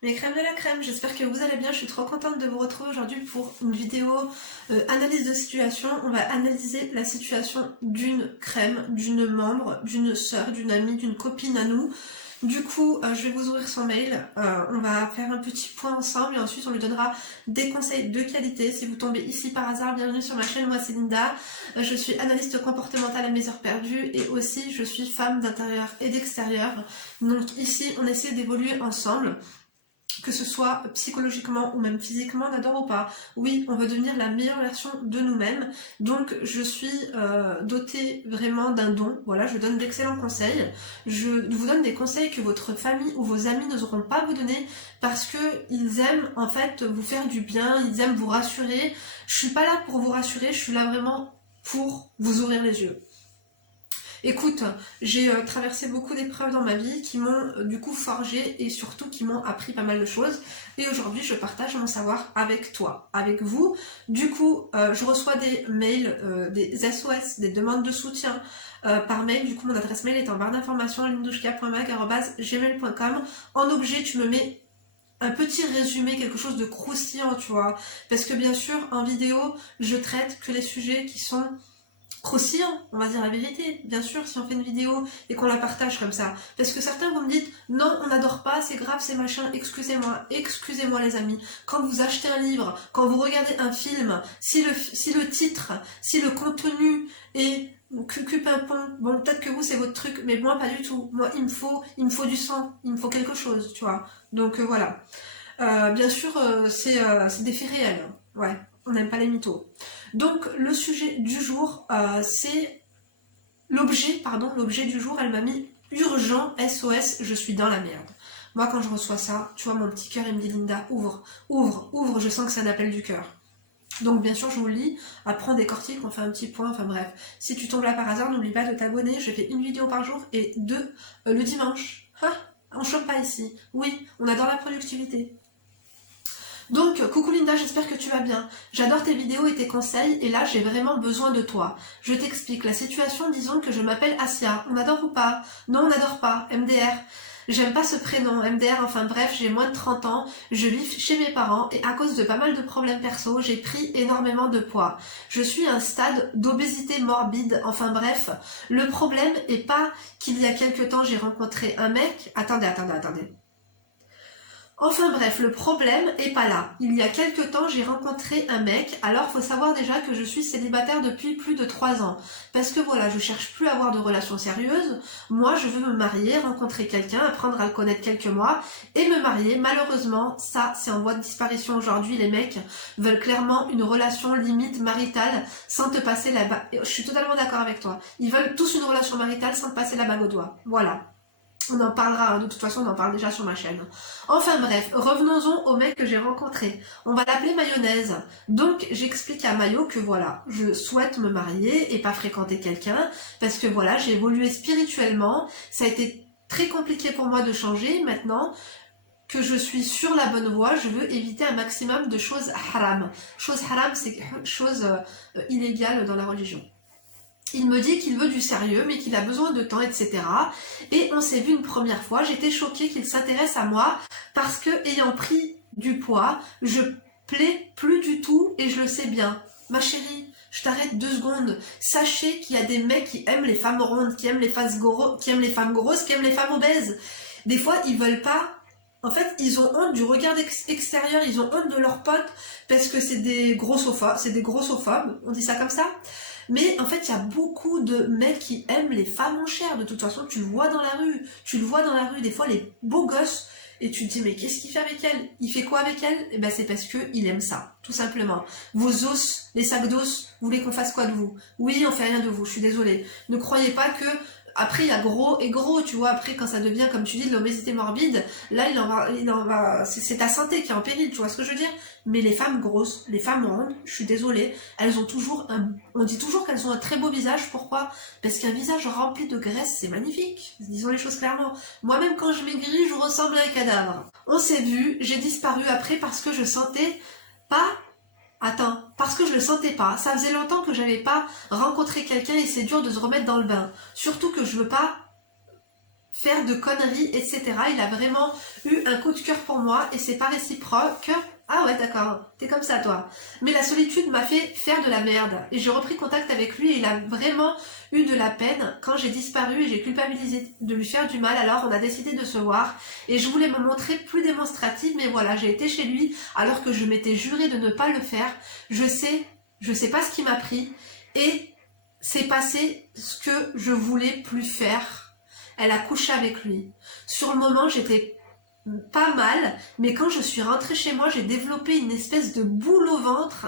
Mes crèmes de la crème, j'espère que vous allez bien, je suis trop contente de vous retrouver aujourd'hui pour une vidéo analyse de situation. On va analyser la situation d'une crème, d'une membre, d'une sœur, d'une amie, d'une copine à nous. Du coup, je vais vous ouvrir son mail, on va faire un petit point ensemble et ensuite on lui donnera des conseils de qualité. Si vous tombez ici par hasard, bienvenue sur ma chaîne, moi c'est Linda, je suis analyste comportementale à mes heures perdues et aussi je suis femme d'intérieur et d'extérieur. Donc ici on essaie d'évoluer ensemble, que ce soit psychologiquement ou même physiquement, d'accord ou pas. Oui, on veut devenir la meilleure version de nous-mêmes, donc je suis dotée vraiment d'un don, voilà, je donne d'excellents conseils, je vous donne des conseils que votre famille ou vos amis n'oseront pas vous donner, parce que ils aiment en fait vous faire du bien, ils aiment vous rassurer. Je suis pas là pour vous rassurer, je suis là vraiment pour vous ouvrir les yeux. Écoute, j'ai traversé beaucoup d'épreuves dans ma vie qui m'ont du coup forgé et surtout qui m'ont appris pas mal de choses. Et aujourd'hui, je partage mon savoir avec toi, avec vous. Du coup, je reçois des mails, des SOS, des demandes de soutien par mail. Du coup, mon adresse mail est en barre d'informations lindouchka.mag@gmail.com. En objet, tu me mets un petit résumé, quelque chose de croustillant, tu vois. Parce que bien sûr, en vidéo, je traite que les sujets qui sont croustillant, on va dire la vérité, bien sûr, si on fait une vidéo et qu'on la partage comme ça. Parce que certains vous me dites, non, on n'adore pas, c'est grave, c'est machin, excusez-moi les amis. Quand vous achetez un livre, quand vous regardez un film, si le titre, si le contenu est cul-pimpon, bon, peut-être que vous, c'est votre truc, mais moi, pas du tout. Moi, il me faut du sang, il me faut quelque chose, tu vois. Donc, voilà. Bien sûr, c'est des faits réels. Ouais, on n'aime pas les mythos. Donc le sujet du jour, c'est l'objet du jour. Elle m'a mis urgent SOS, je suis dans la merde. Moi quand je reçois ça, tu vois, mon petit cœur il me dit Linda, ouvre, ouvre, ouvre, je sens que c'est un appel du cœur. Donc bien sûr je vous le lis, après on décortique, on fait un petit point, enfin bref. Si tu tombes là par hasard, n'oublie pas de t'abonner, je fais une vidéo par jour et deux le dimanche. Ah, on chope pas ici. Oui, on adore la productivité. Donc, coucou Linda, j'espère que tu vas bien. J'adore tes vidéos et tes conseils, et là, j'ai vraiment besoin de toi. Je t'explique la situation, disons que je m'appelle Asia. On adore ou pas? Non, on n'adore pas. MDR. J'aime pas ce prénom, MDR, enfin bref, j'ai moins de 30 ans, je vis chez mes parents, et à cause de pas mal de problèmes perso, j'ai pris énormément de poids. Je suis à un stade d'obésité morbide, enfin bref. Le problème est pas qu'il y a quelque temps, j'ai rencontré un mec... Attendez. Enfin bref, le problème est pas là. Il y a quelques temps, j'ai rencontré un mec, alors faut savoir déjà que je suis célibataire depuis plus de 3 ans. Parce que voilà, je cherche plus à avoir de relations sérieuses. Moi, je veux me marier, rencontrer quelqu'un, apprendre à le connaître quelques mois, et me marier. Malheureusement, ça, c'est en voie de disparition aujourd'hui. Les mecs veulent clairement une relation limite maritale sans te passer la bague. Je suis totalement d'accord avec toi. Ils veulent tous une relation maritale sans te passer la bague au doigt. Voilà. On en parlera, de toute façon on en parle déjà sur ma chaîne. Enfin bref, revenons-en au mec que j'ai rencontré. On va l'appeler Mayonnaise. Donc j'explique à Mayo que voilà, je souhaite me marier et pas fréquenter quelqu'un, parce que voilà, j'ai évolué spirituellement, ça a été très compliqué pour moi de changer. Maintenant que je suis sur la bonne voie, je veux éviter un maximum de choses haram. Chose haram, c'est chose illégale dans la religion. Il me dit qu'il veut du sérieux, mais qu'il a besoin de temps, etc. Et on s'est vu une première fois, j'étais choquée qu'il s'intéresse à moi, parce que, ayant pris du poids, je plais plus du tout, et je le sais bien. Ma chérie, je t'arrête 2 secondes. Sachez qu'il y a des mecs qui aiment les femmes rondes, qui aiment les femmes grosses, qui aiment les femmes obèses. Des fois, ils veulent pas... En fait, ils ont honte du regard extérieur, ils ont honte de leurs potes, parce que c'est des grossophobes, on dit ça comme ça. Mais en fait, il y a beaucoup de mecs qui aiment les femmes en chair. De toute façon, tu le vois dans la rue. Des fois, les beaux gosses. Et tu te dis, mais qu'est-ce qu'il fait avec elle? Il fait quoi avec elle? Et ben, c'est parce que il aime ça, tout simplement. Vos os, les sacs d'os, vous voulez qu'on fasse quoi de vous? Oui, on fait rien de vous, je suis désolée. Ne croyez pas que... Après, il y a gros et gros, tu vois. Après, quand ça devient, comme tu dis, de l'obésité morbide, là, c'est ta santé qui est en péril, tu vois ce que je veux dire? Mais les femmes grosses, les femmes rondes, je suis désolée, elles ont toujours on dit toujours qu'elles ont un très beau visage. Pourquoi? Parce qu'un visage rempli de graisse, c'est magnifique. Disons les choses clairement. Moi-même, quand je maigris, je ressemble à un cadavre. On s'est vu, j'ai disparu après parce que je sentais pas... Attends, parce que je le sentais pas. Ça faisait longtemps que j'avais pas rencontré quelqu'un et c'est dur de se remettre dans le bain. Surtout que je veux pas faire de conneries, etc. Il a vraiment eu un coup de cœur pour moi et c'est pas réciproque. Ah ouais, d'accord, t'es comme ça toi. Mais la solitude m'a fait faire de la merde et j'ai repris contact avec lui et il a vraiment eu de la peine quand j'ai disparu et j'ai culpabilisé de lui faire du mal. Alors on a décidé de se voir et je voulais me montrer plus démonstrative, mais voilà, j'ai été chez lui alors que je m'étais juré de ne pas le faire. Je sais pas ce qui m'a pris et c'est passé ce que je voulais plus faire. Elle a couché avec lui. Sur le moment, j'étais pas mal, mais quand je suis rentrée chez moi, j'ai développé une espèce de boule au ventre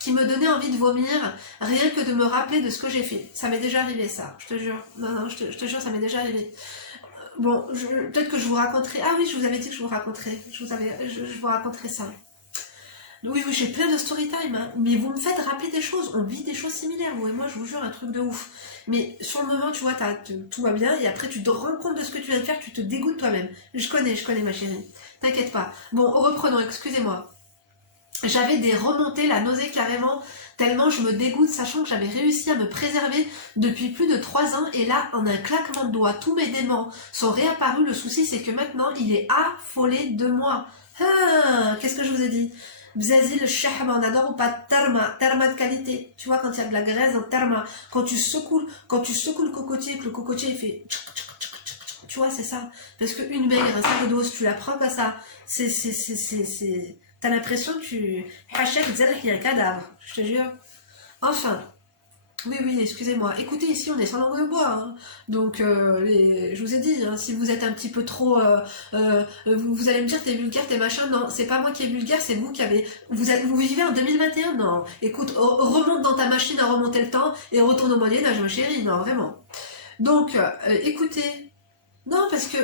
qui me donnait envie de vomir, rien que de me rappeler de ce que j'ai fait. Ça m'est déjà arrivé ça, je te jure. Non, je te jure, ça m'est déjà arrivé. Bon, peut-être que je vous raconterai... Ah oui, je vous avais dit que je vous raconterai. Je vous raconterai ça. Oui, j'ai plein de story time, hein. Mais vous me faites rappeler des choses. On vit des choses similaires, vous et moi, je vous jure, un truc de ouf. Mais sur le moment, tu vois, tout va bien, et après tu te rends compte de ce que tu viens de faire, tu te dégoûtes toi-même. Je connais ma chérie. T'inquiète pas. Bon, reprenons, excusez-moi. J'avais des remontées, la nausée carrément, tellement je me dégoûte, sachant que j'avais réussi à me préserver depuis plus de 3 ans, et là, en un claquement de doigts, tous mes démons sont réapparus. Le souci, c'est que maintenant, il est affolé de moi. Ah, qu'est-ce que je vous ai dit? Bzazil, shahma, on adore ou pas terma de qualité. Tu vois, quand il y a de la graisse dans terma, quand tu secoues le cocotier, que le cocotier il fait tchak, tchak, tchak, tchak, tu vois, c'est ça. Parce qu'une maigre, un sac de dose, tu la prends comme ça, t'as l'impression que tu hachek zel qu'il y a un cadavre, je te jure. Enfin. Oui, excusez-moi. Écoutez, ici, on est sans langue de bois. Hein. Donc, je vous ai dit, hein, si vous êtes un petit peu trop... vous allez me dire, t'es vulgaire, t'es machin. Non, c'est pas moi qui est vulgaire, c'est vous qui avez... Vous vivez en 2021. Non. Écoute, remonte dans ta machine à remonter le temps et retourne au Moyen-Âge, ma chérie. Non, vraiment. Donc, écoutez... Non, parce que...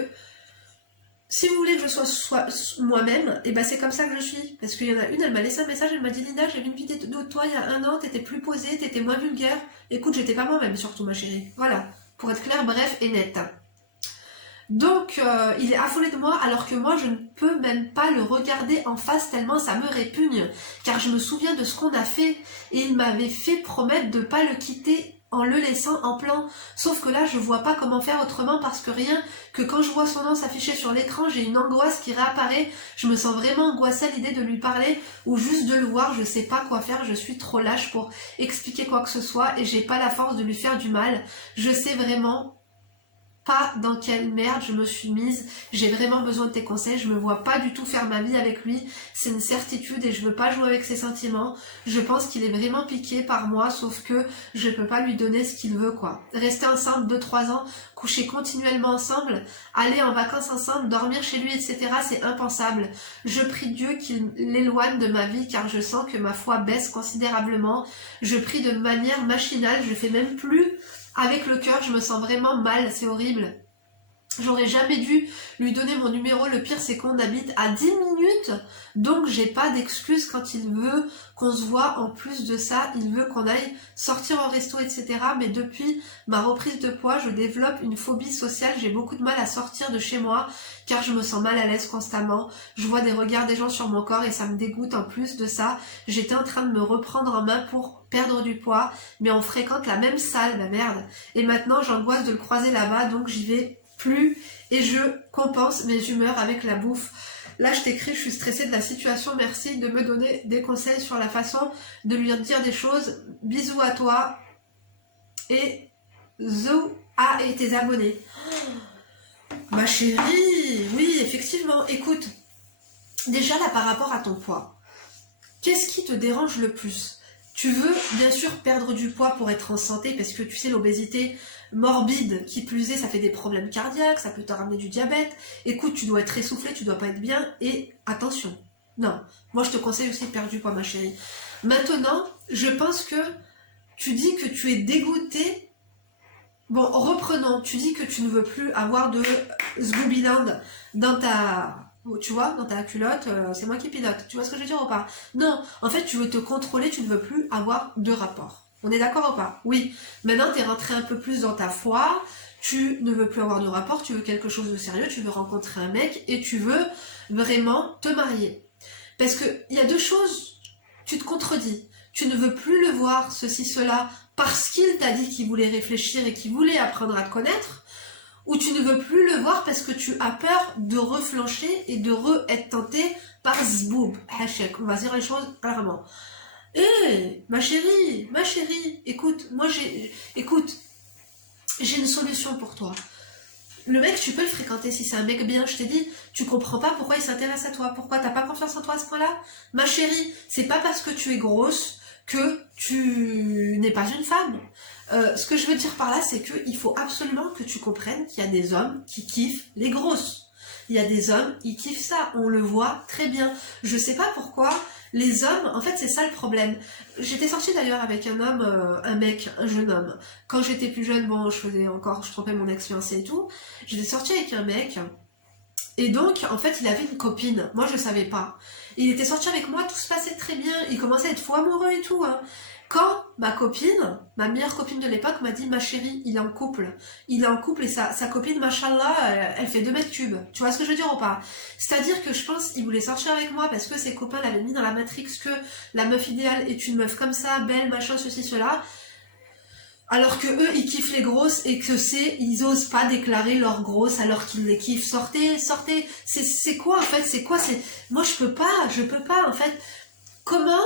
Si vous voulez que je sois moi-même, et ben c'est comme ça que je suis. Parce qu'il y en a une, elle m'a laissé un message, elle m'a dit Linda, j'ai vu une vidéo de toi il y a 1 an, t'étais plus posée, t'étais moins vulgaire. Écoute, j'étais pas moi-même surtout ma chérie. Voilà, pour être clair, bref et net. Donc, il est affolé de moi alors que moi je ne peux même pas le regarder en face tellement ça me répugne. Car je me souviens de ce qu'on a fait et il m'avait fait promettre de pas le quitter en le laissant en plan. Sauf que là, je vois pas comment faire autrement parce que rien que quand je vois son nom s'afficher sur l'écran, j'ai une angoisse qui réapparaît. Je me sens vraiment angoissée à l'idée de lui parler ou juste de le voir. Je sais pas quoi faire. Je suis trop lâche pour expliquer quoi que ce soit et j'ai pas la force de lui faire du mal. Je sais vraiment pas dans quelle merde je me suis mise, j'ai vraiment besoin de tes conseils, je me vois pas du tout faire ma vie avec lui, c'est une certitude et je veux pas jouer avec ses sentiments, je pense qu'il est vraiment piqué par moi, sauf que je peux pas lui donner ce qu'il veut quoi. Rester ensemble 2-3 ans, coucher continuellement ensemble, aller en vacances ensemble, dormir chez lui, etc. c'est impensable. Je prie Dieu qu'il l'éloigne de ma vie car je sens que ma foi baisse considérablement, je prie de manière machinale, je fais même plus avec le cœur, je me sens vraiment mal, c'est horrible. J'aurais jamais dû lui donner mon numéro, le pire c'est qu'on habite à 10 minutes, donc j'ai pas d'excuse quand il veut qu'on se voit. En plus de ça, il veut qu'on aille sortir au resto, etc. Mais depuis ma reprise de poids, je développe une phobie sociale, j'ai beaucoup de mal à sortir de chez moi, car je me sens mal à l'aise constamment, je vois des regards des gens sur mon corps et ça me dégoûte. En plus de ça, j'étais en train de me reprendre en main pour perdre du poids, mais on fréquente la même salle, ma merde, et maintenant j'angoisse de le croiser là-bas, donc j'y vais plus et je compense mes humeurs avec la bouffe. Là je t'écris, je suis stressée de la situation, merci de me donner des conseils sur la façon de lui dire des choses. Bisous à toi et zou et tes abonnés. Ma chérie, oui effectivement, écoute, déjà là par rapport à ton poids, qu'est-ce qui te dérange le plus? Tu veux bien sûr perdre du poids pour être en santé, parce que tu sais l'obésité morbide, qui plus est, ça fait des problèmes cardiaques, ça peut te ramener du diabète. Écoute, tu dois être essoufflé, tu dois pas être bien, et attention. Non, moi je te conseille aussi de perdre du poids ma chérie. Maintenant, je pense que tu dis que tu es dégoûtée. Bon, reprenons, tu dis que tu ne veux plus avoir de Scoobyland dans ta... Tu vois, dans ta culotte, c'est moi qui pilote. Tu vois ce que je veux dire ou pas? Non, en fait, tu veux te contrôler, tu ne veux plus avoir de rapport. On est d'accord ou pas? Oui. Maintenant, tu es rentré un peu plus dans ta foi, tu ne veux plus avoir de rapport, tu veux quelque chose de sérieux, tu veux rencontrer un mec et tu veux vraiment te marier. Parce que il y a 2 choses, tu te contredis. Tu ne veux plus le voir, ceci, cela, parce qu'il t'a dit qu'il voulait réfléchir et qu'il voulait apprendre à te connaître, ou tu ne veux plus le voir parce que tu as peur de reflancher et de être tenté par zboub, hachek. On va dire les choses clairement. Ma chérie, écoute, écoute, j'ai une solution pour toi. Le mec, tu peux le fréquenter si c'est un mec bien, je t'ai dit, tu comprends pas pourquoi il s'intéresse à toi, pourquoi t'as pas confiance en toi à ce point-là. Ma chérie, c'est pas parce que tu es grosse que tu n'es pas une femme. Ce que je veux dire par là, c'est qu'il faut absolument que tu comprennes qu'il y a des hommes qui kiffent les grosses. Il y a des hommes, ils kiffent ça, on le voit très bien. Je sais pas pourquoi, les hommes, en fait c'est ça le problème. J'étais sortie d'ailleurs avec un homme, un mec, un jeune homme. Quand j'étais plus jeune, bon, je trompais mon ex-fiancé et tout. J'étais sortie avec un mec, et donc, en fait, il avait une copine. Moi, je savais pas. Il était sorti avec moi, tout se passait très bien. Il commençait à être fou amoureux et tout, hein. Quand ma copine, ma meilleure copine de l'époque, m'a dit, ma chérie, il est en couple. Il est en couple et sa copine, machallah, elle fait 2 mètres cubes. Tu vois ce que je veux dire ou pas? C'est-à-dire que je pense qu'il voulait sortir avec moi parce que ses copains l'avaient mis dans la matrix que la meuf idéale est une meuf comme ça, belle, machin, ceci, cela. Alors que eux, ils kiffent les grosses et que ils osent pas déclarer leurs grosses alors qu'ils les kiffent. Sortez. C'est quoi en fait? Moi je peux pas en fait. Comment?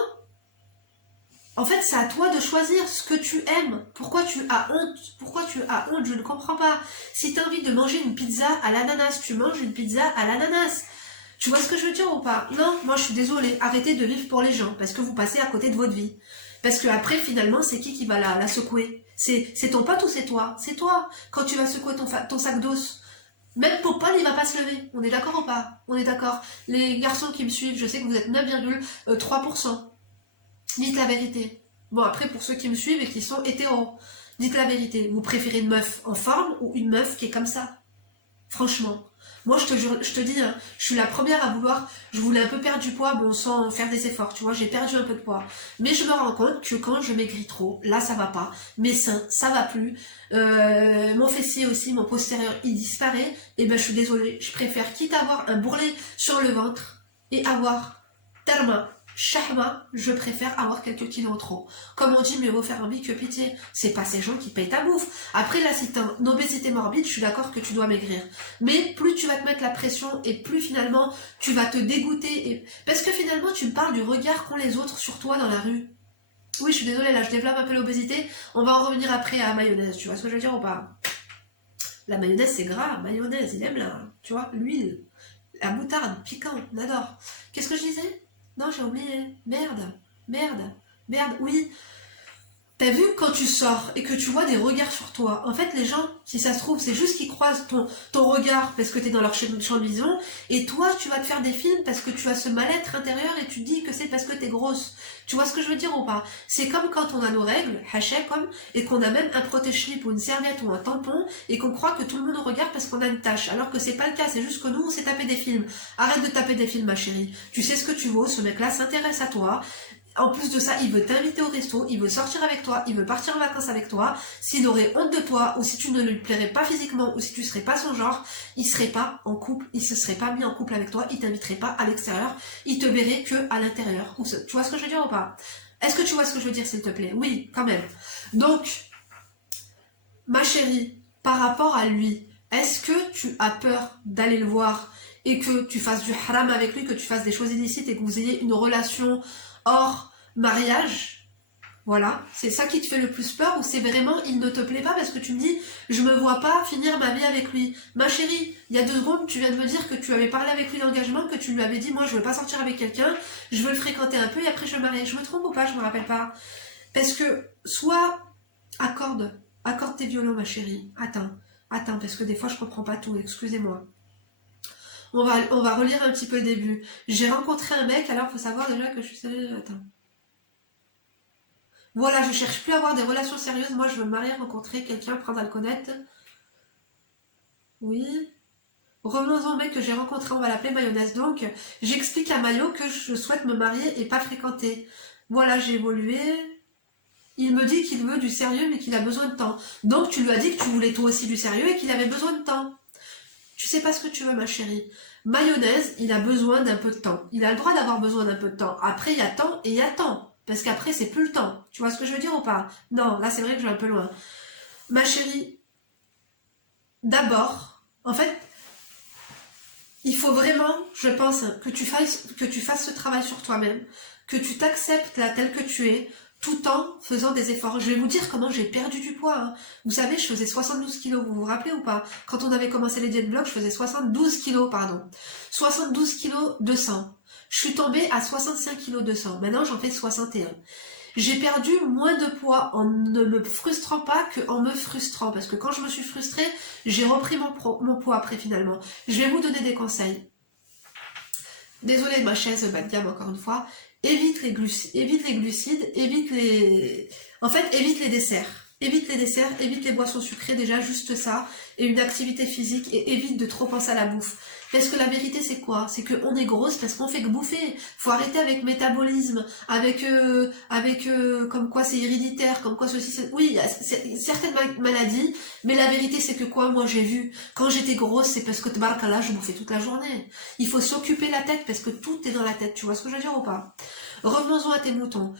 En fait, c'est à toi de choisir ce que tu aimes. Pourquoi tu as honte? Je ne comprends pas. Si t'as envie de manger une pizza à l'ananas, tu manges une pizza à l'ananas. Tu vois ce que je veux dire ou pas? Non, moi je suis désolée. Arrêtez de vivre pour les gens parce que vous passez à côté de votre vie. Parce que après, finalement, c'est qui va la secouer? C'est ton pote ou c'est toi? C'est toi. Quand tu vas secouer ton sac d'os. Même Popol, il va pas se lever. On est d'accord ou pas? On est d'accord. Les garçons qui me suivent, je sais que vous êtes 9,3%. Dites la vérité. Bon, après, pour ceux qui me suivent et qui sont hétéros, dites la vérité. Vous préférez une meuf en forme ou une meuf qui est comme ça? Franchement. Moi, je te dis, hein, je suis la première à je voulais un peu perdre du poids, bon, sans faire des efforts, tu vois, j'ai perdu un peu de poids. Mais je me rends compte que quand je maigris trop, là, ça va pas. Mes seins, ça va plus. Mon fessier aussi, mon postérieur, il disparaît. Et ben, je suis désolée, je préfère, quitte à avoir un bourrelet sur le ventre et avoir terma, Shahma, je préfère avoir quelques kilos en trop. Comme on dit, mieux vaut faire envie que pitié. C'est pas ces gens qui payent ta bouffe. Après, là, si t'as une obésité morbide, je suis d'accord que tu dois maigrir. Mais plus tu vas te mettre la pression et plus finalement tu vas te dégoûter. Parce que finalement, tu me parles du regard qu'ont les autres sur toi dans la rue. Oui, je suis désolée, là, je développe un peu l'obésité. On va en revenir après à la mayonnaise. Tu vois ce que je veux dire ou pas? La mayonnaise, c'est gras. Mayonnaise, il aime tu vois, l'huile. La moutarde, piquant, on adore. Qu'est-ce que je disais? Non, j'ai oublié. Merde, oui. T'as vu quand tu sors et que tu vois des regards sur toi, en fait les gens, si ça se trouve, c'est juste qu'ils croisent ton regard parce que t'es dans leur champ de vision, et toi tu vas te faire des films parce que tu as ce mal-être intérieur et tu dis que c'est parce que t'es grosse. Tu vois ce que je veux dire ou pas? C'est comme quand on a nos règles, comme, et qu'on a même un protège-slip ou une serviette ou un tampon, et qu'on croit que tout le monde nous regarde parce qu'on a une tache, alors que c'est pas le cas, c'est juste que nous on s'est tapé des films. Arrête de taper des films ma chérie, tu sais ce que tu vaux, ce mec-là s'intéresse à toi. En plus de ça, il veut t'inviter au resto, il veut sortir avec toi, il veut partir en vacances avec toi. S'il aurait honte de toi, ou si tu ne lui plairais pas physiquement, ou si tu serais pas son genre, il serait pas en couple, il se serait pas mis en couple avec toi, il t'inviterait pas à l'extérieur, il te verrait que à l'intérieur. Tu vois ce que je veux dire ou pas? Est-ce que tu vois ce que je veux dire, s'il te plaît? Oui, quand même. Donc, ma chérie, par rapport à lui, est-ce que tu as peur d'aller le voir et que tu fasses du haram avec lui, que tu fasses des choses illicites et que vous ayez une relation hors mariage? Voilà, c'est ça qui te fait le plus peur, ou c'est vraiment il ne te plaît pas parce que tu me dis je me vois pas finir ma vie avec lui? Ma chérie, il y a 2 secondes tu viens de me dire que tu avais parlé avec lui d'engagement, que tu lui avais dit moi je veux pas sortir avec quelqu'un, je veux le fréquenter un peu et après je me marie. Je me trompe ou pas? Je me rappelle pas. Parce que soit accorde tes violons ma chérie. Attends, parce que des fois je comprends pas tout, excusez-moi. On va relire un petit peu le début. J'ai rencontré un mec, alors faut savoir déjà que je suis... Attends. Voilà, je cherche plus à avoir des relations sérieuses. Moi, je veux me marier, rencontrer quelqu'un, apprendre à le connaître. Oui. Revenons au mec que j'ai rencontré, on va l'appeler Mayonnaise. Donc, j'explique à Mayo que je souhaite me marier et pas fréquenter. Voilà, j'ai évolué. Il me dit qu'il veut du sérieux, mais qu'il a besoin de temps. Donc, tu lui as dit que tu voulais toi aussi du sérieux et qu'il avait besoin de temps. Tu sais pas ce que tu veux, ma chérie. Mayonnaise, il a besoin d'un peu de temps. Il a le droit d'avoir besoin d'un peu de temps. Après, il y a temps et il y a temps. Parce qu'après, c'est plus le temps. Tu vois ce que je veux dire ou pas? Non, là, c'est vrai que je vais un peu loin. Ma chérie, d'abord, en fait, il faut vraiment, je pense, que tu fasses ce travail sur toi-même, que tu t'acceptes là tel que tu es, tout en faisant des efforts. Je vais vous dire comment j'ai perdu du poids. Hein. Vous savez, je faisais 72 kilos, vous vous rappelez ou pas? Quand on avait commencé les diètes blocs, je faisais 72 kilos, pardon. 72 kilos 200. Je suis tombée à 65 kilos 200. Maintenant, j'en fais 61. J'ai perdu moins de poids en ne me frustrant pas qu'en me frustrant. Parce que quand je me suis frustrée, j'ai repris mon poids après finalement. Je vais vous donner des conseils. Désolée de ma chaise bas de gamme encore une fois. Évite les glucides, évite les desserts. Évite les desserts, évite les boissons sucrées, déjà juste ça, et une activité physique, et évite de trop penser à la bouffe. Parce que la vérité c'est quoi? C'est qu'on est grosse parce qu'on fait que bouffer. Faut arrêter avec métabolisme, avec comme quoi c'est héréditaire, comme quoi ceci c'est... Oui, il y a certaines maladies, mais la vérité c'est que quoi? Moi j'ai vu, quand j'étais grosse, c'est parce que là je bouffais toute la journée. Il faut s'occuper la tête parce que tout est dans la tête, tu vois ce que je veux dire ou pas? Revenons-en à tes moutons.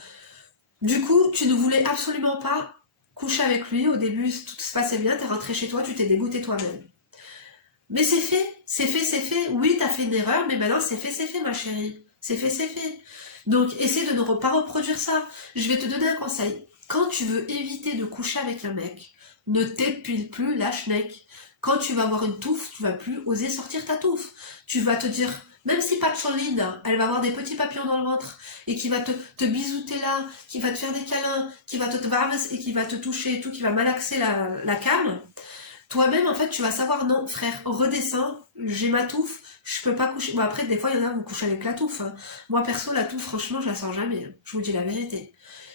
Du coup, tu ne voulais absolument pas coucher avec lui, au début tout se passait bien, t'es rentré chez toi, tu t'es dégoûté toi-même. Mais c'est fait, c'est fait, c'est fait. Oui, t'as fait une erreur, mais maintenant c'est fait, ma chérie. C'est fait, c'est fait. Donc, essaie de ne pas reproduire ça. Je vais te donner un conseil. Quand tu veux éviter de coucher avec un mec, ne t'épile plus la schneck. Quand tu vas avoir une touffe, tu vas plus oser sortir ta touffe. Tu vas te dire, même si pas de Chanline, elle va avoir des petits papillons dans le ventre et qui va te bisouter là, qui va te faire des câlins, qui va te barbes et qui va te toucher et tout, qui va malaxer la cam. Toi-même, en fait, tu vas savoir, non, frère, redescends, j'ai ma touffe, je peux pas coucher. Bon, après, des fois, il y en a, vous couchez avec la touffe. Hein. Moi, perso, la touffe, franchement, je la sors jamais. Hein. Je vous dis la vérité.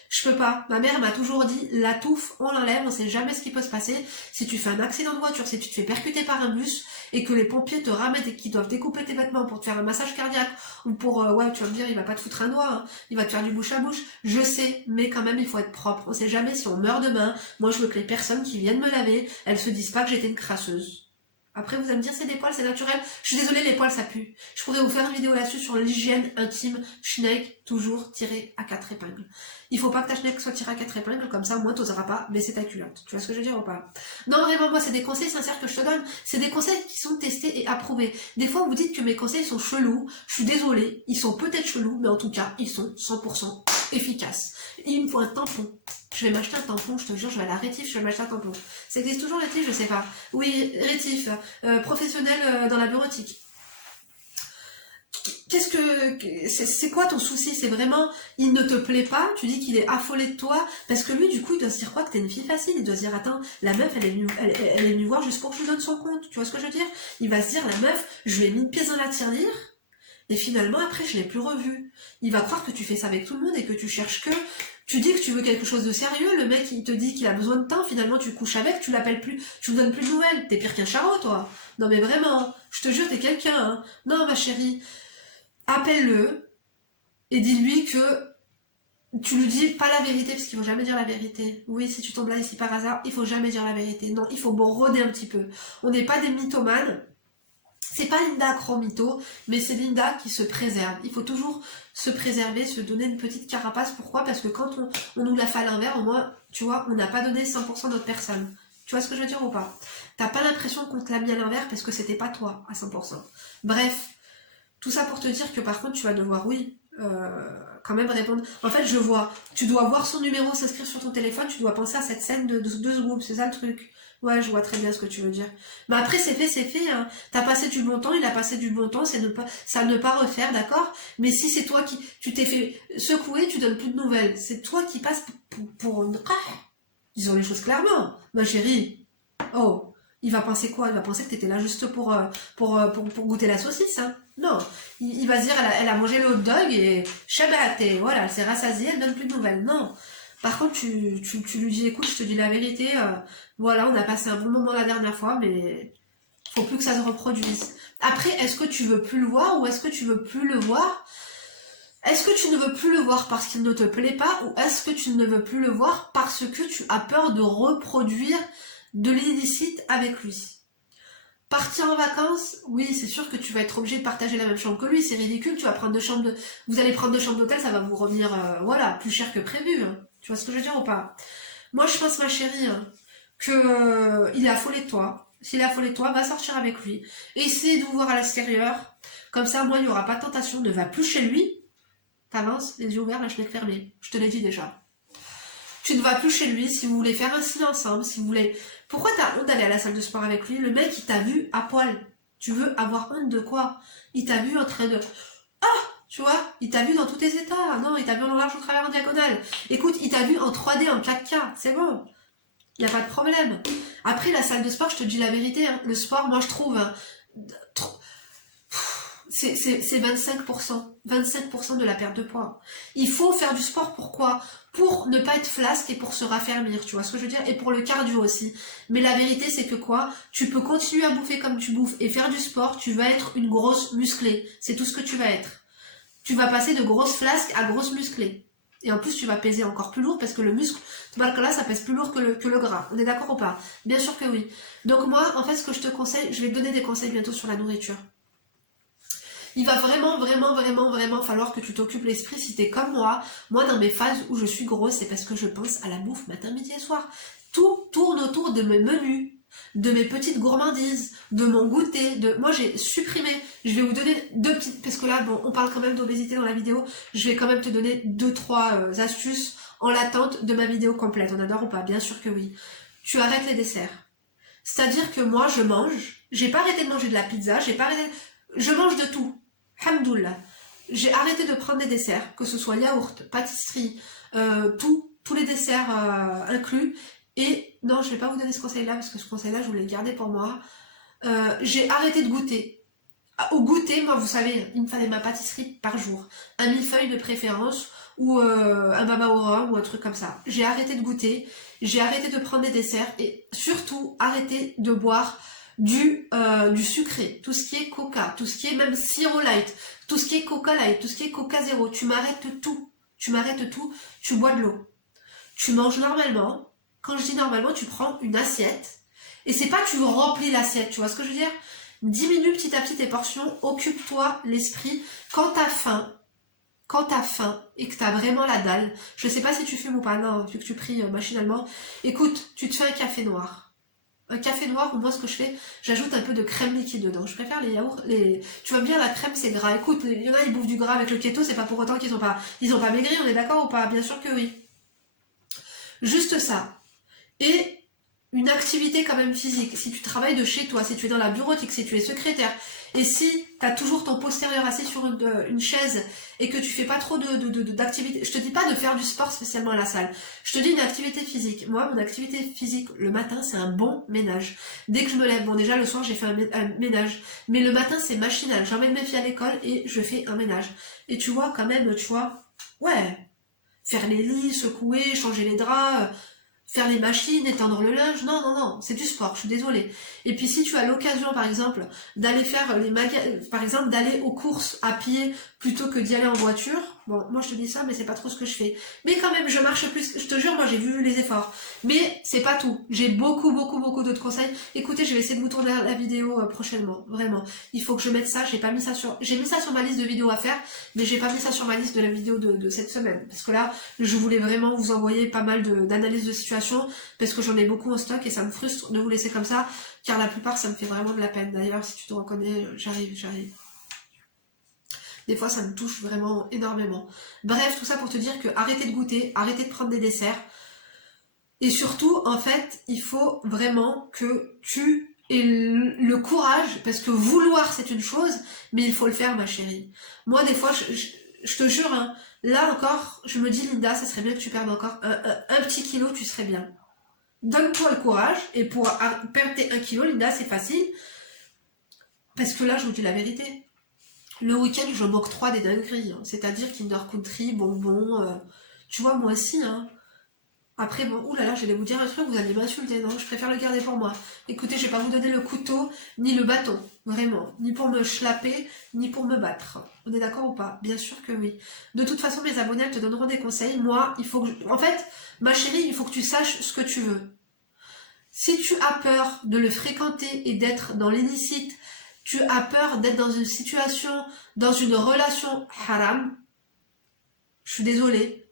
Je peux pas. Ma mère m'a toujours dit, la touffe, on l'enlève, on sait jamais ce qui peut se passer. Si tu fais un accident de voiture, si tu te fais percuter par un bus, et que les pompiers te ramènent et qu'ils doivent découper tes vêtements pour te faire un massage cardiaque, ou pour, ouais, tu vas me dire, il va pas te foutre un doigt, hein. Il va te faire du bouche à bouche. Je sais, mais quand même, il faut être propre. On sait jamais si on meurt demain. Moi, je veux que les personnes qui viennent me laver, elles se disent pas que j'étais une crasseuse. Après, vous allez me dire, c'est des poils, c'est naturel. Je suis désolée, les poils, ça pue. Je pourrais vous faire une vidéo là-dessus sur l'hygiène intime. Schneck, toujours tiré à 4 épingles. Il faut pas que ta schneck soit tirée à 4 épingles, comme ça, au moins, t'oseras pas baisser ta culotte. Tu vois ce que je veux dire ou pas? Non, vraiment, moi, c'est des conseils sincères que je te donne. C'est des conseils qui sont testés et approuvés. Des fois, vous dites que mes conseils sont chelous. Je suis désolée. Ils sont peut-être chelous, mais en tout cas, ils sont 100% efficaces. Il me faut un tampon. Je vais m'acheter un tampon, je te jure, je vais à la Rétif, je vais m'acheter un tampon. Ça existe toujours Rétif, je sais pas. Oui, Rétif, professionnel dans la bureautique. Qu'est-ce que... C'est quoi ton souci? C'est vraiment, il ne te plaît pas, tu dis qu'il est affolé de toi, parce que lui, du coup, il doit se dire quoi? Que t'es une fille facile, il doit se dire, attends, la meuf, elle est venue voir juste pour que je lui donne son compte, tu vois ce que je veux dire? Il va se dire, la meuf, je lui ai mis une pièce dans la tirelire, et finalement, après, je l'ai plus revu. Il va croire que tu fais ça avec tout le monde et que tu cherches que... Tu dis que tu veux quelque chose de sérieux, le mec, il te dit qu'il a besoin de temps, finalement, tu couches avec, tu l'appelles plus, tu lui donnes plus de nouvelles. T'es pire qu'un charreau, toi. Non, mais vraiment, je te jure, t'es quelqu'un, hein. Non, ma chérie, appelle-le et dis-lui que tu lui dis pas la vérité, parce qu'il faut jamais dire la vérité. Oui, si tu tombes là ici par hasard, il faut jamais dire la vérité. Non, il faut broder un petit peu. On n'est pas des mythomanes. C'est pas Linda Chromito, mais c'est Linda qui se préserve. Il faut toujours se préserver, se donner une petite carapace. Pourquoi? Parce que quand on nous la fait à l'envers, au moins, tu vois, on n'a pas donné 100% de notre personne. Tu vois ce que je veux dire ou pas? T'as pas l'impression qu'on te l'a mis à l'envers parce que c'était pas toi à 100%. Bref, tout ça pour te dire que par contre, tu vas devoir, oui, quand même répondre. En fait, je vois, tu dois voir son numéro s'inscrire sur ton téléphone, tu dois penser à cette scène de 2 secondes, c'est ça le truc. Ouais, je vois très bien ce que tu veux dire. Mais après, c'est fait, hein. T'as passé du bon temps, il a passé du bon temps, c'est ne pas refaire, d'accord? Mais si c'est toi qui, tu t'es fait secouer, tu donnes plus de nouvelles. C'est toi qui passes pour une... Disons les choses clairement. Ma chérie. Oh. Il va penser quoi? Il va penser que t'étais là juste pour goûter la saucisse, hein. Non. Il va se dire, elle a mangé le hot dog et Shabbat, et voilà, elle s'est rassasiée, elle donne plus de nouvelles. Non. Par contre, tu lui dis, écoute, je te dis la vérité, voilà, on a passé un bon moment la dernière fois, mais faut plus que ça se reproduise. Après, est-ce que tu veux plus le voir ou est-ce que tu veux plus le voir? Est-ce que tu ne veux plus le voir parce qu'il ne te plaît pas ou est-ce que tu ne veux plus le voir parce que tu as peur de reproduire de l'illicite avec lui? Partir en vacances, oui, c'est sûr que tu vas être obligé de partager la même chambre que lui, c'est ridicule, tu vas prendre vous allez prendre 2 chambres d'hôtel, ça va vous revenir, voilà, plus cher que prévu, hein. Tu vois ce que je veux dire ou pas? Moi, je pense, ma chérie, hein, que il est affolé de toi. S'il est affolé de toi, va sortir avec lui. Essaye de vous voir à l'extérieur. Comme ça, moi, il n'y aura pas de tentation. Ne va plus chez lui. T'avances, les yeux ouverts, la fenêtre fermée. Je te l'ai dit déjà. Tu ne vas plus chez lui si vous voulez faire un ciné ensemble, si vous voulez... Pourquoi t'as honte d'aller à la salle de sport avec lui? Le mec, il t'a vu à poil. Tu veux avoir honte de quoi? Il t'a vu en train de... Tu vois, il t'a vu dans tous tes états. Non, il t'a vu en large, au travers, en diagonale. Écoute, il t'a vu en 3D, en 4K. C'est bon. Il n'y a pas de problème. Après, la salle de sport, je te dis la vérité. Hein, le sport, moi, je trouve... c'est 25%. 25% de la perte de poids. Il faut faire du sport, pourquoi? Pour ne pas être flasque et pour se raffermir, tu vois ce que je veux dire? Et pour le cardio aussi. Mais la vérité, c'est que quoi? Tu peux continuer à bouffer comme tu bouffes et faire du sport, tu vas être une grosse musclée. C'est tout ce que tu vas être. Tu vas passer de grosses flasques à grosses musclées. Et en plus, tu vas peser encore plus lourd parce que le muscle, là, ça pèse plus lourd que le gras. On est d'accord ou pas? Bien sûr que oui. Donc moi, en fait, ce que je te conseille, je vais te donner des conseils bientôt sur la nourriture. Il va vraiment falloir que tu t'occupes l'esprit si t'es comme moi. Moi, dans mes phases où je suis grosse, c'est parce que je pense à la bouffe matin, midi et soir. Tout tourne autour de mes menus, de mes petites gourmandises, de mon goûter. Moi, j'ai supprimé. Je vais vous donner 2 petites... Parce que là, bon, on parle quand même d'obésité dans la vidéo. Je vais quand même te donner 2-3 astuces en l'attente de ma vidéo complète. On adore ou pas? Bien sûr que oui. Tu arrêtes les desserts. C'est-à-dire que moi, je mange. J'ai pas arrêté de manger de la pizza. J'ai pas arrêté... Je mange de tout. Hamdoullah. J'ai arrêté de prendre des desserts, que ce soit yaourt, pâtisserie, tous les desserts inclus. Et non, je vais pas vous donner ce conseil-là, parce que ce conseil-là, je voulais le garder pour moi. J'ai arrêté de goûter. Au goûter, moi, vous savez, il me fallait ma pâtisserie par jour. Un millefeuille de préférence, ou un baba au rhum, ou un truc comme ça. J'ai arrêté de goûter, j'ai arrêté de prendre des desserts, et surtout, arrêté de boire du sucré, tout ce qui est coca, tout ce qui est même sirop light, tout ce qui est coca light, tout ce qui est coca zéro, tu m'arrêtes tout, tu bois de l'eau, tu manges normalement. Quand je dis normalement, tu prends une assiette, et c'est pas que tu remplis l'assiette, tu vois ce que je veux dire? Diminue petit à petit tes portions, occupe-toi l'esprit. Quand t'as faim et que t'as vraiment la dalle, je sais pas si tu fumes ou pas, non, vu que tu pries machinalement, écoute, tu te fais un café noir. Un café noir, ou moi ce que je fais, j'ajoute un peu de crème liquide dedans. Je préfère les yaourts, tu vois bien, la crème c'est gras. Écoute, il y en a, ils bouffent du gras avec le keto, c'est pas pour autant qu'ils ont pas maigri, on est d'accord ou pas? Bien sûr que oui. Juste ça. Et une activité quand même physique. Si tu travailles de chez toi, si tu es dans la bureautique, si tu es secrétaire, et si tu as toujours ton postérieur assis sur une chaise et que tu fais pas trop d'activité, je te dis pas de faire du sport spécialement à la salle, je te dis une activité physique. Moi, mon activité physique, le matin, c'est un bon ménage. Dès que je me lève, bon déjà le soir j'ai fait un ménage, mais le matin c'est machinal, j'emmène mes filles à l'école et je fais un ménage. Et tu vois quand même, ouais, faire les lits, secouer, changer les draps... faire les machines, étendre le linge, non, c'est du sport, je suis désolée. Et puis si tu as l'occasion, par exemple, d'aller faire par exemple, d'aller aux courses à pied plutôt que d'y aller en voiture, bon, moi je te dis ça, mais c'est pas trop ce que je fais. Mais quand même, je marche plus, je te jure, moi j'ai vu les efforts. Mais c'est pas tout. J'ai beaucoup d'autres conseils. Écoutez, je vais essayer de vous tourner la vidéo prochainement, vraiment. Il faut que je mette ça, j'ai mis ça sur ma liste de vidéos à faire, mais j'ai pas mis ça sur ma liste de la vidéo de cette semaine. Parce que là, je voulais vraiment vous envoyer pas mal d'analyses de situation, parce que j'en ai beaucoup en stock et ça me frustre de vous laisser comme ça, car la plupart ça me fait vraiment de la peine. D'ailleurs, si tu te reconnais, j'arrive. Des fois ça me touche vraiment énormément. Bref, tout ça pour te dire que arrêtez de goûter, arrêtez de prendre des desserts, et surtout en fait il faut vraiment que tu aies le courage, parce que vouloir c'est une chose, mais il faut le faire, ma chérie. Moi des fois je te jure, hein, là encore, je me dis, Linda, ça serait bien que tu perdes encore un petit kilo, tu serais bien. Donne-toi le courage, et pour perdre tes 1 kilo, Linda, c'est facile. Parce que là, je vous dis la vérité. Le week-end, je m'octroie des dingueries. Hein. C'est-à-dire Kinder Country, bonbons, tu vois, moi aussi, hein. Après, bon, oulala, j'allais vous dire un truc, vous allez m'insulter, non, je préfère le garder pour moi. Écoutez, je vais pas vous donner le couteau, ni le bâton, vraiment. Ni pour me schlapper, ni pour me battre. On est d'accord ou pas? Bien sûr que oui. De toute façon, mes abonnés, elles te donneront des conseils. Moi, il faut que... En fait, ma chérie, il faut que tu saches ce que tu veux. Si tu as peur de le fréquenter et d'être dans l'illicite, tu as peur d'être dans une situation, dans une relation haram, je suis désolée.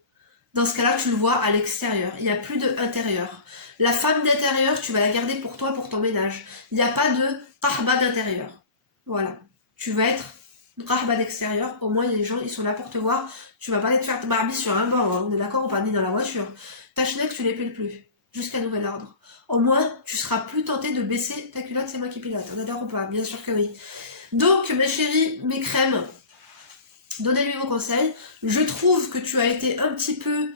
Dans ce cas-là, tu le vois à l'extérieur. Il n'y a plus d'intérieur. La femme d'intérieur, tu vas la garder pour toi, pour ton ménage. Il n'y a pas de qahba d'intérieur. Voilà. Tu vas être qahba d'extérieur. Au moins, les gens, ils sont là pour te voir. Tu vas pas aller te faire Barbie sur un banc. Hein. On est d'accord, on pas ni dans la voiture. Ta schneck, tu l'épiles plus. Jusqu'à nouvel ordre. Au moins, tu seras plus tenté de baisser ta culotte, c'est moi qui pilote. On est d'accord ou pas? Bien sûr que oui. Donc, mes chéris, mes crèmes, donnez-lui vos conseils. Je trouve que tu as été un petit peu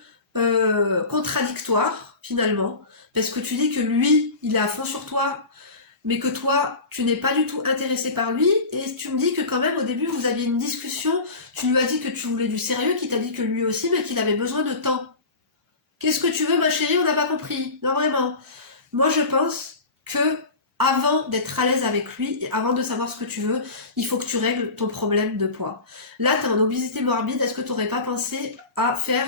contradictoire, finalement, parce que tu dis que lui, il est à fond sur toi, mais que toi, tu n'es pas du tout intéressé par lui, et tu me dis que quand même, au début, vous aviez une discussion, tu lui as dit que tu voulais du sérieux, qu'il t'a dit que lui aussi, mais qu'il avait besoin de temps. Qu'est-ce que tu veux, ma chérie? On n'a pas compris. Non, vraiment. Moi, je pense que avant d'être à l'aise avec lui, et avant de savoir ce que tu veux, il faut que tu règles ton problème de poids. Là, tu as en obésité morbide, est-ce que tu n'aurais pas pensé à faire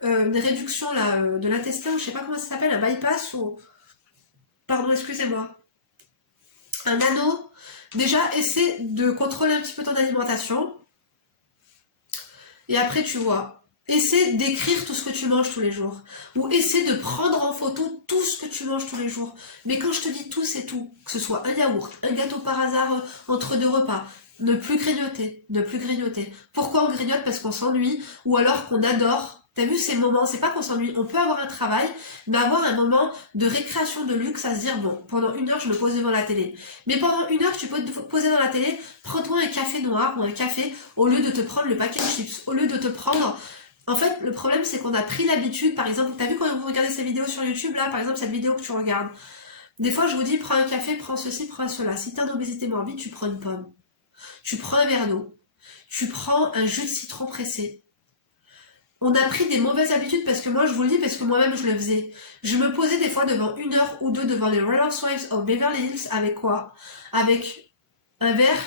une réduction là, de l'intestin, je sais pas comment ça s'appelle, un bypass ou... Pardon, excusez-moi. Un anneau. Déjà, essaie de contrôler un petit peu ton alimentation. Et après, tu vois. Essaie d'écrire tout ce que tu manges tous les jours. Ou essaie de prendre en photo tout ce que tu manges tous les jours. Mais quand je te dis tout, c'est tout. Que ce soit un yaourt, un gâteau par hasard entre deux repas. Ne plus grignoter. Ne plus grignoter. Pourquoi on grignote? Parce qu'on s'ennuie. Ou alors qu'on adore. T'as vu ces moments, c'est pas qu'on s'ennuie, on peut avoir un travail, mais avoir un moment de récréation de luxe à se dire, bon, pendant 1 heure, je me pose devant la télé. Mais pendant 1 heure, tu peux te poser dans la télé, prends-toi un café noir ou un café, au lieu de te prendre le paquet de chips, au lieu de te prendre... En fait, le problème, c'est qu'on a pris l'habitude, par exemple, t'as vu quand vous regardez ces vidéos sur YouTube, là, par exemple, cette vidéo que tu regardes. Des fois, je vous dis, prends un café, prends ceci, prends cela. Si t'as une obésité morbide, tu prends une pomme. Tu prends un verre d'eau. Tu prends un jus de citron pressé. On a pris des mauvaises habitudes parce que moi, je vous le dis, parce que moi-même, je le faisais. Je me posais des fois devant 1 heure ou deux devant les Real Housewives of Beverly Hills avec quoi? Avec un verre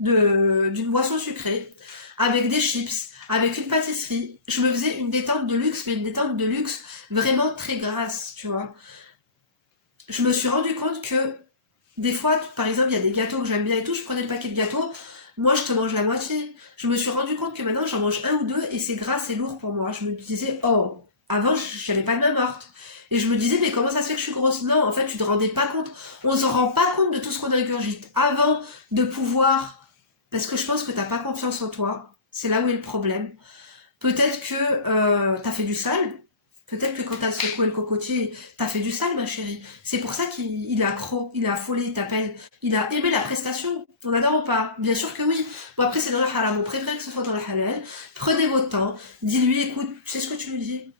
d'une boisson sucrée, avec des chips, avec une pâtisserie. Je me faisais une détente de luxe, mais une détente de luxe vraiment très grasse, tu vois. Je me suis rendu compte que des fois, par exemple, il y a des gâteaux que j'aime bien et tout, je prenais le paquet de gâteaux, moi je te mange la moitié. Je me suis rendu compte que maintenant j'en mange un ou deux et c'est gras, c'est lourd pour moi. Je me disais, oh, avant je n'avais pas de main morte. Et je me disais, mais comment ça se fait que je suis grosse? Non, en fait, tu te rendais pas compte. On se rend pas compte de tout ce qu'on ingurgite. Avant de pouvoir, parce que je pense que t'as pas confiance en toi, c'est là où est le problème. Peut-être que t'as fait du sale. Peut-être que quand t'as secoué le cocotier, t'as fait du sale, ma chérie. C'est pour ça qu'il est accro, il est affolé, il t'appelle. Il a aimé la prestation. On adore ou pas? Bien sûr que oui. Bon, après, c'est dans la haram. On préfère que ce soit dans la halal. Prenez votre temps. Dis-lui, écoute, tu sais ce que tu lui dis?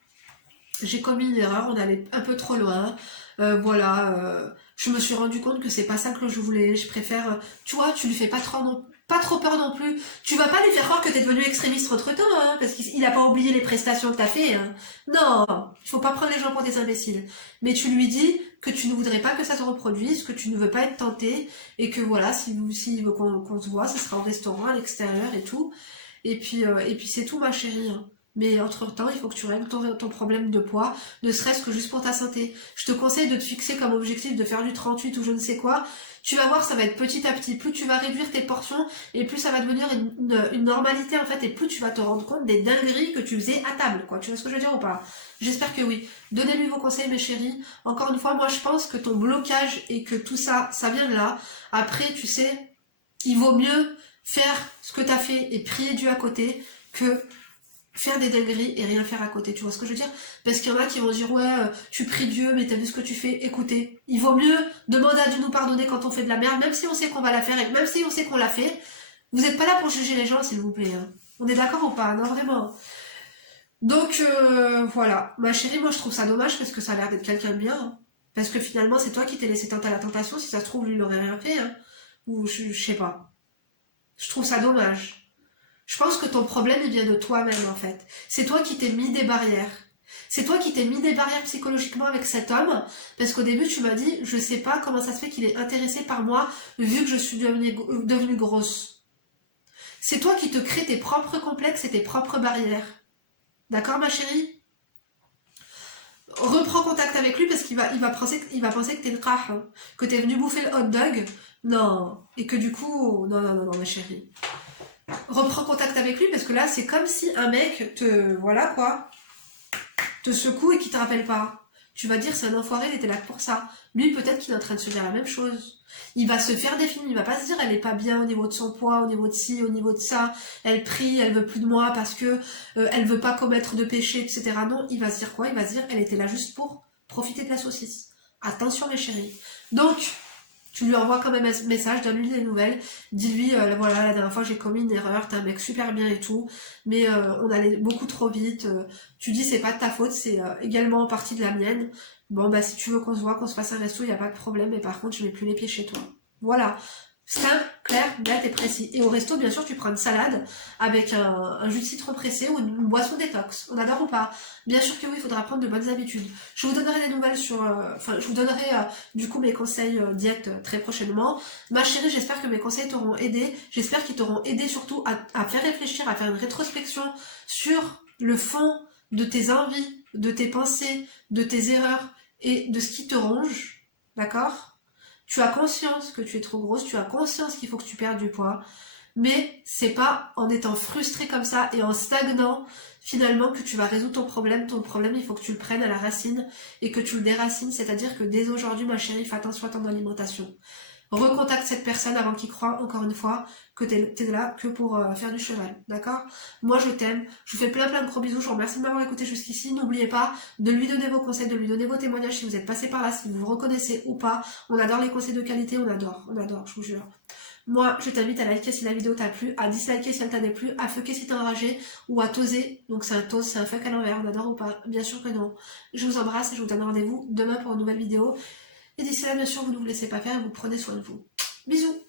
J'ai commis une erreur, on allait un peu trop loin. Je me suis rendu compte que c'est pas ça que je voulais. Je préfère, tu vois, tu lui fais pas trop peur non plus. Tu vas pas lui faire croire que t'es devenu extrémiste entre temps, hein, parce qu'il a pas oublié les prestations que t'as fait. Hein. Non, il faut pas prendre les gens pour des imbéciles. Mais tu lui dis que tu ne voudrais pas que ça se reproduise, que tu ne veux pas être tenté, et que voilà, s'il veut qu'on se voit, ce sera au restaurant, à l'extérieur et tout. Et puis c'est tout, ma chérie. Hein. Mais entre-temps, il faut que tu règles ton problème de poids, ne serait-ce que juste pour ta santé. Je te conseille de te fixer comme objectif de faire du 38 ou je ne sais quoi. Tu vas voir, ça va être petit à petit. Plus tu vas réduire tes portions, et plus ça va devenir une normalité, en fait, et plus tu vas te rendre compte des dingueries que tu faisais à table, quoi. Tu vois ce que je veux dire ou pas? J'espère que oui. Donnez-lui vos conseils, mes chéris. Encore une fois, moi, je pense que ton blocage et que tout ça, ça vient de là. Après, tu sais, il vaut mieux faire ce que t'as fait et prier Dieu à côté que faire des dingueries et rien faire à côté, tu vois ce que je veux dire? Parce qu'il y en a qui vont dire, ouais, tu pries Dieu, mais t'as vu ce que tu fais? Écoutez, il vaut mieux demander à Dieu nous pardonner quand on fait de la merde, même si on sait qu'on va la faire et même si on sait qu'on l'a fait. Vous n'êtes pas là pour juger les gens, s'il vous plaît. Hein. On est d'accord ou pas? Non, vraiment. Donc, voilà. Ma chérie, moi, je trouve ça dommage parce que ça a l'air d'être quelqu'un de bien. Hein. Parce que finalement, c'est toi qui t'es laissé tenter à la tentation. Si ça se trouve, lui, il n'aurait rien fait. Hein. Ou je sais pas. Je trouve ça dommage. Je pense que ton problème, il vient de toi-même, en fait. C'est toi qui t'es mis des barrières. C'est toi qui t'es mis des barrières psychologiquement avec cet homme, parce qu'au début, tu m'as dit, je sais pas comment ça se fait qu'il est intéressé par moi, vu que je suis devenue grosse. C'est toi qui te crées tes propres complexes et tes propres barrières. D'accord, ma chérie? Reprends contact avec lui, parce qu'il va penser que t'es le krah, hein, que t'es venu bouffer le hot dog. Non. Et que du coup, non, ma chérie. Reprends contact avec lui parce que là c'est comme si un mec te secoue et qu'il te rappelle pas. Tu vas dire c'est un enfoiré, il était là pour ça. Lui peut-être qu'il est en train de se dire la même chose. Il va se faire des films, il va pas se dire elle est pas bien au niveau de son poids, au niveau de ci, au niveau de ça, elle prie, elle veut plus de moi parce que elle veut pas commettre de péché, etc. Non, il va se dire quoi? Il va se dire elle était là juste pour profiter de la saucisse. Attention mes chéris. Donc, tu lui envoies quand même un message, donne-lui des nouvelles, dis-lui, voilà, la dernière fois j'ai commis une erreur, t'es un mec super bien et tout, mais on allait beaucoup trop vite, tu dis c'est pas de ta faute, c'est également en partie de la mienne, bon bah si tu veux qu'on se voit, qu'on se fasse un resto, il n'y a pas de problème, mais par contre je mets plus les pieds chez toi. Voilà, simple, clair, net et précis. Et au resto, bien sûr, tu prends une salade avec un jus de citron pressé ou une boisson détox. On adore ou pas? Bien sûr que oui, il faudra prendre de bonnes habitudes. Je vous donnerai des nouvelles sur... je vous donnerai du coup mes conseils diète très prochainement. Ma chérie, j'espère que mes conseils t'auront aidé. J'espère qu'ils t'auront aidé surtout à faire réfléchir, à faire une rétrospection sur le fond de tes envies, de tes pensées, de tes erreurs et de ce qui te ronge. D'accord? Tu as conscience que tu es trop grosse, tu as conscience qu'il faut que tu perdes du poids, mais c'est pas en étant frustré comme ça et en stagnant finalement que tu vas résoudre ton problème. Ton problème, il faut que tu le prennes à la racine et que tu le déracines, c'est-à-dire que dès aujourd'hui, ma chérie, fais attention à ton alimentation. Recontacte cette personne avant qu'il croie, encore une fois, que t'es là que pour faire du cheval, d'accord? Moi, je t'aime, je vous fais plein de gros bisous, je vous remercie de m'avoir écouté jusqu'ici. N'oubliez pas de lui donner vos conseils, de lui donner vos témoignages si vous êtes passé par là, si vous vous reconnaissez ou pas. On adore les conseils de qualité, on adore, je vous jure. Moi, je t'invite à liker si la vidéo t'a plu, à disliker si elle t'a déplu, à fucker si t'es enragé, ou à toser. Donc c'est un tose, c'est un fuck à l'envers, on adore ou pas? Bien sûr que non. Je vous embrasse et je vous donne rendez-vous demain pour une nouvelle vidéo. Et d'ici là, bien sûr, vous ne vous laissez pas faire et vous prenez soin de vous. Bisous!